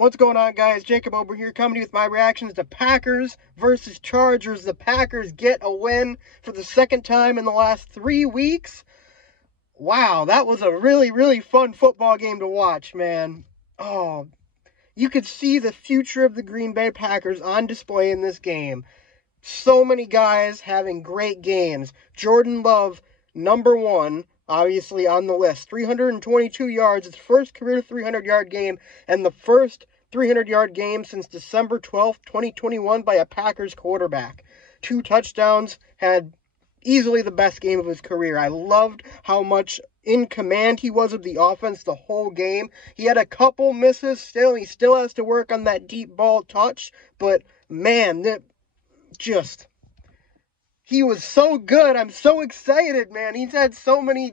What's going on, guys? Jacob over here coming to you with my reactions to Packers versus Chargers. The Packers get a win for the second time in the last 3 weeks. Wow, that was a really, really fun football game to watch, man. Oh, you could see the future of the Green Bay Packers on display in this game. So many guys having great games. Jordan Love, number one, obviously on the list. 322 yards, his first career 300-yard game, and the first 300-yard game since December 12th, 2021 by a Packers quarterback. 2 touchdowns, had easily the best game of his career. I loved how much in command he was of the offense the whole game. He had a couple misses still. He still has to work on that deep ball touch, but man, he was so good. I'm so excited, man. He's had so many,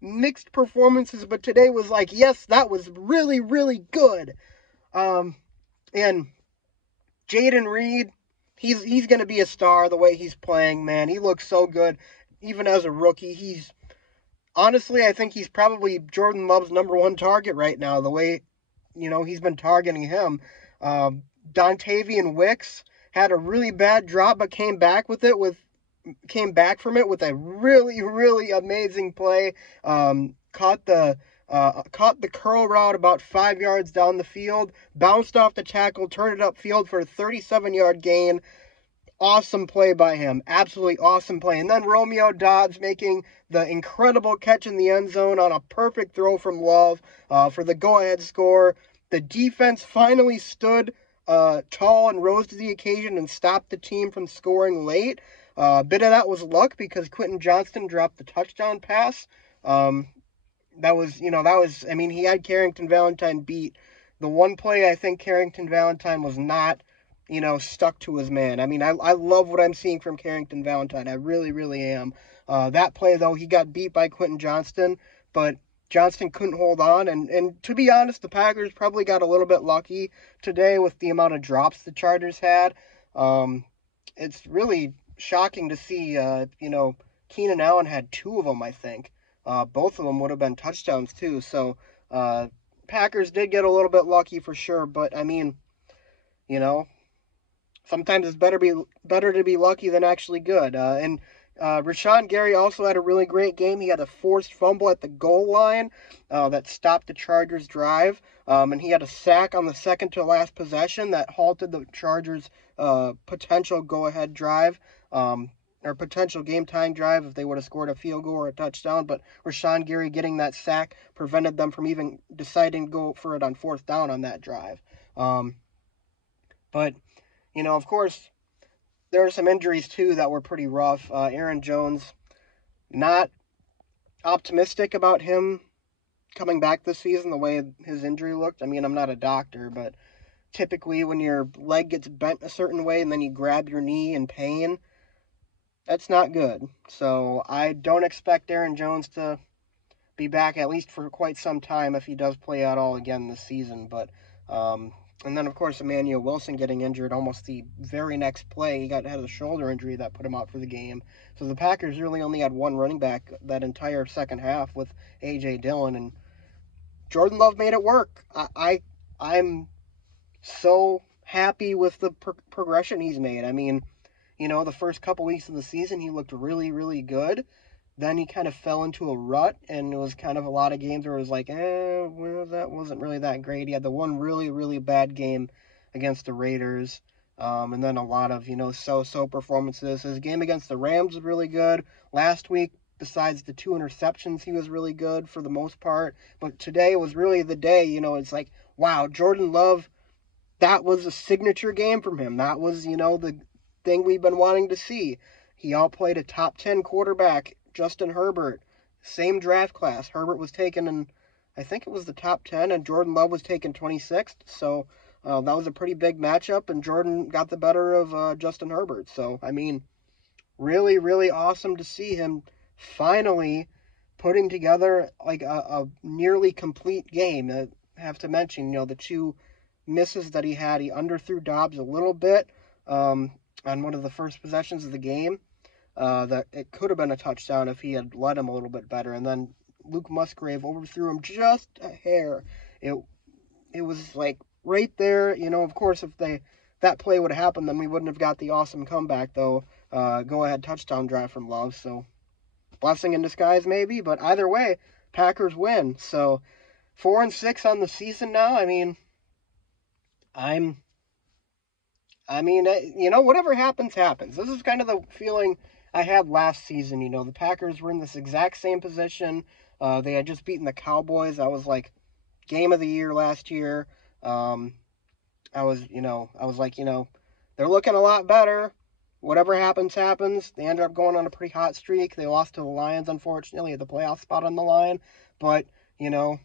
mixed performances, but today was like, yes, that was really, really good. And Jayden Reed, he's going to be a star the way he's playing, man. He looks so good, even as a rookie. Honestly, I think he's probably Jordan Love's number one target right now, the way, he's been targeting him. Dontavian Wicks had a really bad drop, but came back from it with a really, really amazing play. Caught the curl route about 5 yards down the field, bounced off the tackle, turned it upfield for a 37-yard gain. Awesome play by him. Absolutely awesome play. And then Romeo Doubs making the incredible catch in the end zone on a perfect throw from Love for the go-ahead score. The defense finally stood tall and rose to the occasion and stopped the team from scoring late. A bit of that was luck because Quentin Johnston dropped the touchdown pass. He had Carrington Valentine beat. The one play I think Carrington Valentine was not, stuck to his man. I love what I'm seeing from Carrington Valentine. I really, really am. That play, though, he got beat by Quentin Johnston, but Johnston couldn't hold on, and to be honest, the Packers probably got a little bit lucky today with the amount of drops the Chargers had. It's really shocking to see, Keenan Allen had 2 of them, I think. Both of them would have been touchdowns, too, so Packers did get a little bit lucky for sure, but, sometimes it's better to be lucky than actually good, and Rashawn Gary also had a really great game. He had a forced fumble at the goal line that stopped the Chargers' drive, and he had a sack on the second-to-last possession that halted the Chargers' potential go-ahead drive, or potential game-tying drive if they would have scored a field goal or a touchdown. But Rashawn Gary getting that sack prevented them from even deciding to go for it on 4th down on that drive. But, of course, there are some injuries, too, that were pretty rough. Aaron Jones, not optimistic about him coming back this season the way his injury looked. I'm not a doctor, but typically when your leg gets bent a certain way and then you grab your knee in pain, that's not good. So I don't expect Aaron Jones to be back at least for quite some time if he does play at all again this season. But and then, of course, Emmanuel Wilson getting injured almost the very next play. He had a shoulder injury that put him out for the game. So the Packers really only had one running back that entire second half with A.J. Dillon. And Jordan Love made it work. I'm so happy with the progression he's made. The first couple weeks of the season, he looked really, really good. Then he kind of fell into a rut, and it was kind of a lot of games where it was like, that wasn't really that great. He had the one really, really bad game against the Raiders, and then a lot of, so-so performances. His game against the Rams was really good. Last week, besides the 2 interceptions, he was really good for the most part. But today was really the day, it's like, wow, Jordan Love, that was a signature game from him. That was, the thing we've been wanting to see. He outplayed a top 10 quarterback, Justin Herbert, same draft class. Herbert was taken in, I think it was the top 10, and Jordan Love was taken 26th. So that was a pretty big matchup, and Jordan got the better of Justin Herbert. So, really, really awesome to see him finally putting together like a nearly complete game. I have to mention, the 2 misses that he had. He underthrew Doubs a little bit on one of the first possessions of the game. That it could have been a touchdown if he had led him a little bit better. And then Luke Musgrave overthrew him just a hair. It was like right there. You know, of course, if that play would have happened, then we wouldn't have got the awesome comeback, though. Go-ahead touchdown drive from Love. So, blessing in disguise, maybe. But either way, Packers win. So, 4-6 on the season now. I mean, you know, whatever happens, happens. This is kind of the feeling I had last season. You know, the Packers were in this exact same position. They had just beaten the Cowboys. I was like, game of the year last year. I was like, they're looking a lot better. Whatever happens, happens. They ended up going on a pretty hot streak. They lost to the Lions, unfortunately, at the playoff spot on the line. But, you know,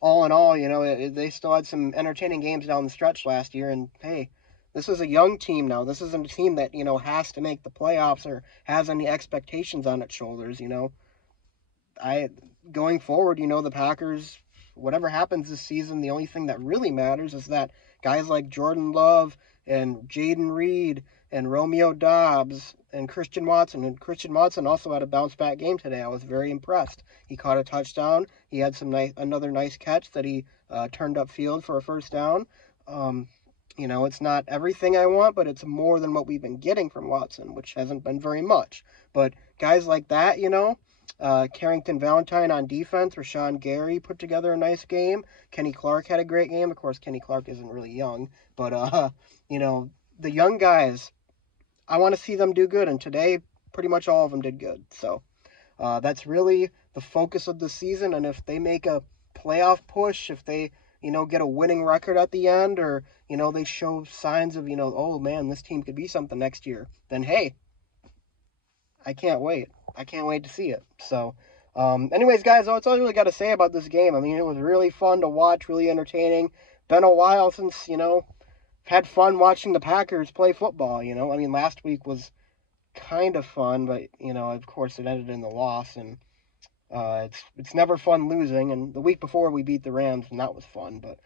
all in all, you know, they still had some entertaining games down the stretch last year. And, hey, this is a young team now. This isn't a team that, you know, has to make the playoffs or has any expectations on its shoulders, you know. Going forward, you know, the Packers, whatever happens this season, the only thing that really matters is that guys like Jordan Love and Jayden Reed and Romeo Doubs and Christian Watson also had a bounce back game today. I was very impressed. He caught a touchdown. He had another nice catch that he turned upfield for a first down. You know, it's not everything I want, but it's more than what we've been getting from Watson, which hasn't been very much. But guys like that, you know, Carrington Valentine on defense, Rashawn Gary put together a nice game. Kenny Clark had a great game. Of course, Kenny Clark isn't really young, but you know, the young guys, I want to see them do good, and today pretty much all of them did good. So that's really the focus of the season, and if they make a playoff push, if they, you know, get a winning record at the end, or, you know, they show signs of, you know, oh man, this team could be something next year, then hey, I can't wait. I can't wait to see it. So, anyways, guys, that's all I really got to say about this game. I mean, it was really fun to watch, really entertaining. Been a while since, you know, had fun watching the Packers play football, you know. I mean, last week was kind of fun, but, you know, of course it ended in the loss, and it's never fun losing. And the week before we beat the Rams, and that was fun. But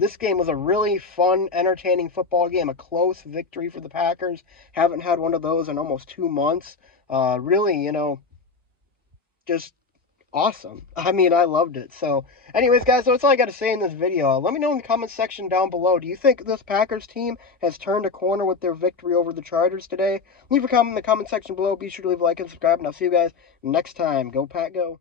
this game was a really fun, entertaining football game, a close victory for the Packers. Haven't had one of those in almost 2 months. Really, you know, just awesome. I mean, I loved it. So, anyways, guys, that's all I got to say in this video. Let me know in the comments section down below. Do you think this Packers team has turned a corner with their victory over the Chargers today? Leave a comment in the comment section below. Be sure to leave a like and subscribe, and I'll see you guys next time. Go Pack, go.